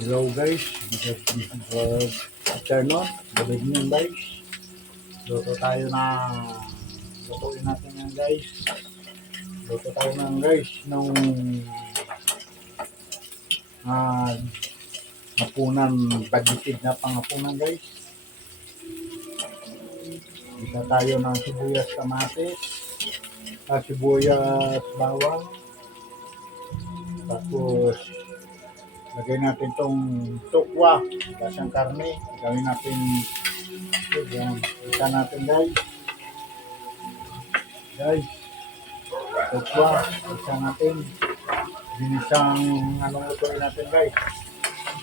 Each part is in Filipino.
Hello guys, this is afternoon, good evening guys. Luto tayo na, lutuin natin yan guys. Luto tayo ng guys, nung uh, hapunan, budgeted na panghapunan guys. Isa tayo ng sibuyas, kamatis, sibuyas, bawang. Tapos, lagay natin tong tukwa, lasang karne. Gawin natin, yan, isa natin guys. Guys, tukwa, isa natin. Ginisang, anong utoy natin guys?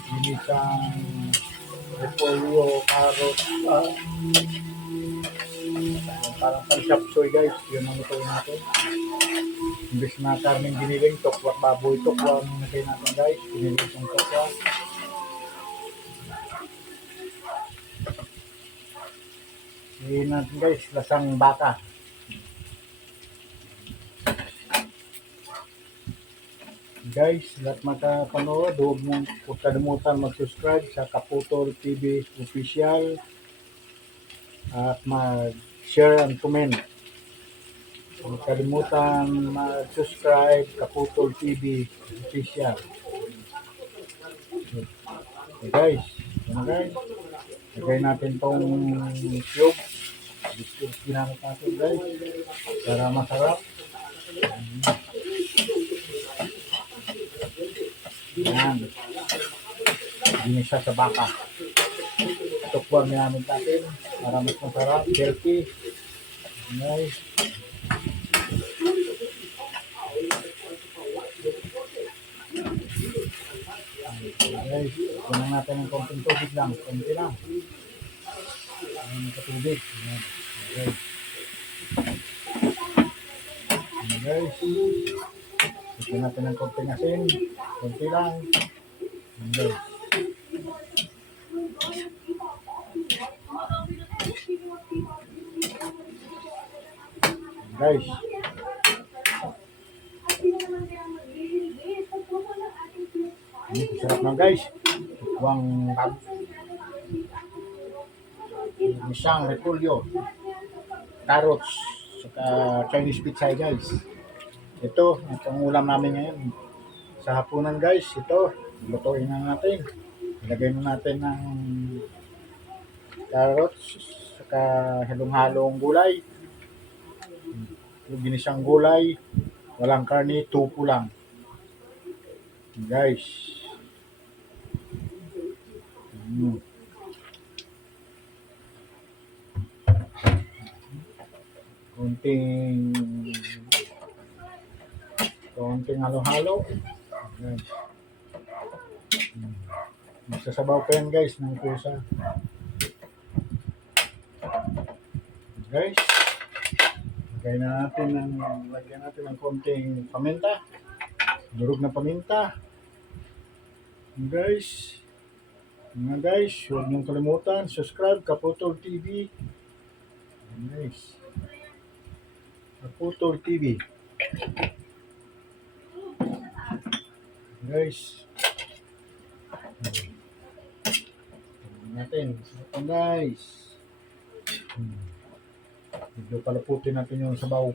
Ginisang repolyo, carrot, parang pang-shopsoy guys. Yun ang utoy natin. Imbis na karneng giniling, tukwa, baboy, tukwa ang nagay natin guys. Giniling itong tukwa. Giniling natin guys, lasang baka. Guys, lahat makapanood, huwag mong kalimutan mag-subscribe sa Kaputol TV Official at mag-share and comment. Huwag kalimutan mag-subscribe Kaputol TV Official. Okay guys, lagay natin tong cube. Biscuit ginamit natin guys para masarap. Yan. Ginisa sa baka. Tukwang namin natin para mas masarap, healthy. Guys. Guys, kunan natin ng konting tubig lang. Konti lang. Tubig. Okay. Guys. Kunan natin ng konting asin. Konti lang. Okay. Guys. Sarap na guys. Tukwang isang repolyo, carrots, saka Chinese pizza guys. Ito, ang ulam namin ngayon. Sa hapunan guys, ito, lutuin na natin. Ilagay na natin ng carrots, saka halong-halong gulay. Ginisang gulay, walang karne, tupo lang. Guys. Konting halo-halo. Guys. Magsasabaw pa yan guys ng kusa. Guys. Lagyan natin ng konting paminta. Durog na paminta. Guys. Mga guys, huwag niyong kalimutan, subscribe Kaputol TV. Guys. Kaputol TV. Guys. Natin. Ito guys. Medyo palaputin natin yung sabaw.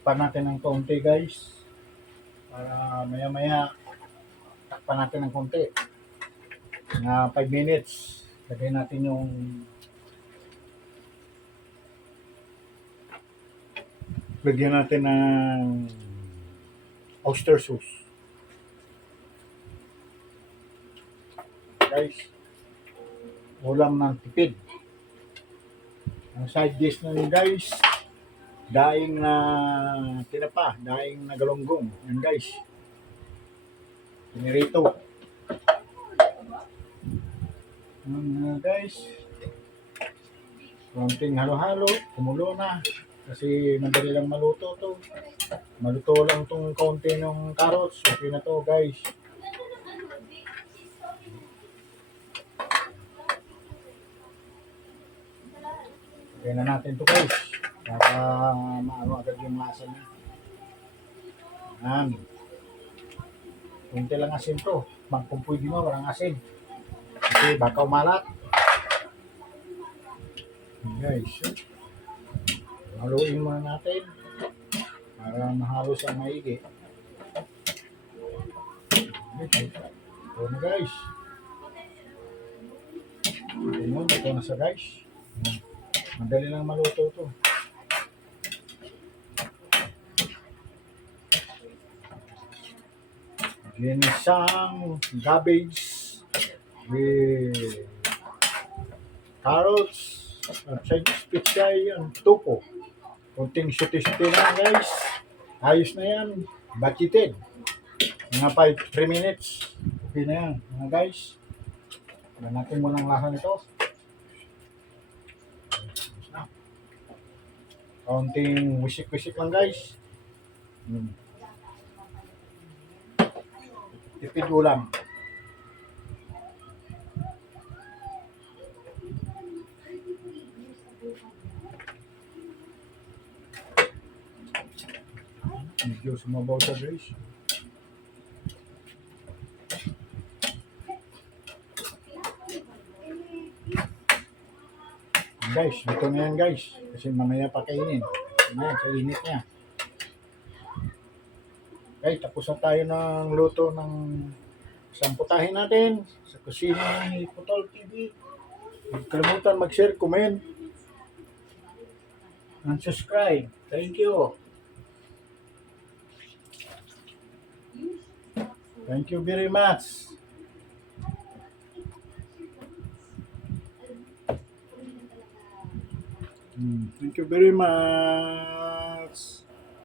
Takpan natin ng konti guys. Para maya-maya takpan natin ng konti. Na 5 minutes. Lagay natin yung lagyan natin ng oyster sauce. Guys, ulam ng tipid. Ang side dish na yun guys, daing na tinapa, daing na galunggong. Yan guys. Pinirito. Guys. Konting halo-halo, kumulo na. Kasi madali lang maluto to. Maluto lang tong konti ng carrots. Okay na to guys. Lagyan na natin to guys. Para maano agad yung lasa niya. Yan. Kunti lang asin to. Kung pwede mo, walang asin. Kasi baka umalat. Guys, haluin muna natin para mahalo sa maigi. Ito na guys. Ito na sa guys. Madali lang maluto to. Ginisang cabbage with carrots at Chinese pizza yan, tupo. Kunting suti-suti lang guys. Ayos na yan. Bachited. Mga 3 minutes. Okay na yan mga guys. Wala natin muna ang lasa nito. Kaunting wisik-wisik lang guys. Tipid ulam. Medyo sumabaw sa guys. Guys, ito na yan guys. Kasi mamaya pa kainin. Mamaya, sa init niya. Guys, tapos na tayo ng luto ng samputahin natin sa kusina ni Putol TV. Huwag kalimutan mag-share, comment, and subscribe. Thank you. Thank you very much. Thank you very much.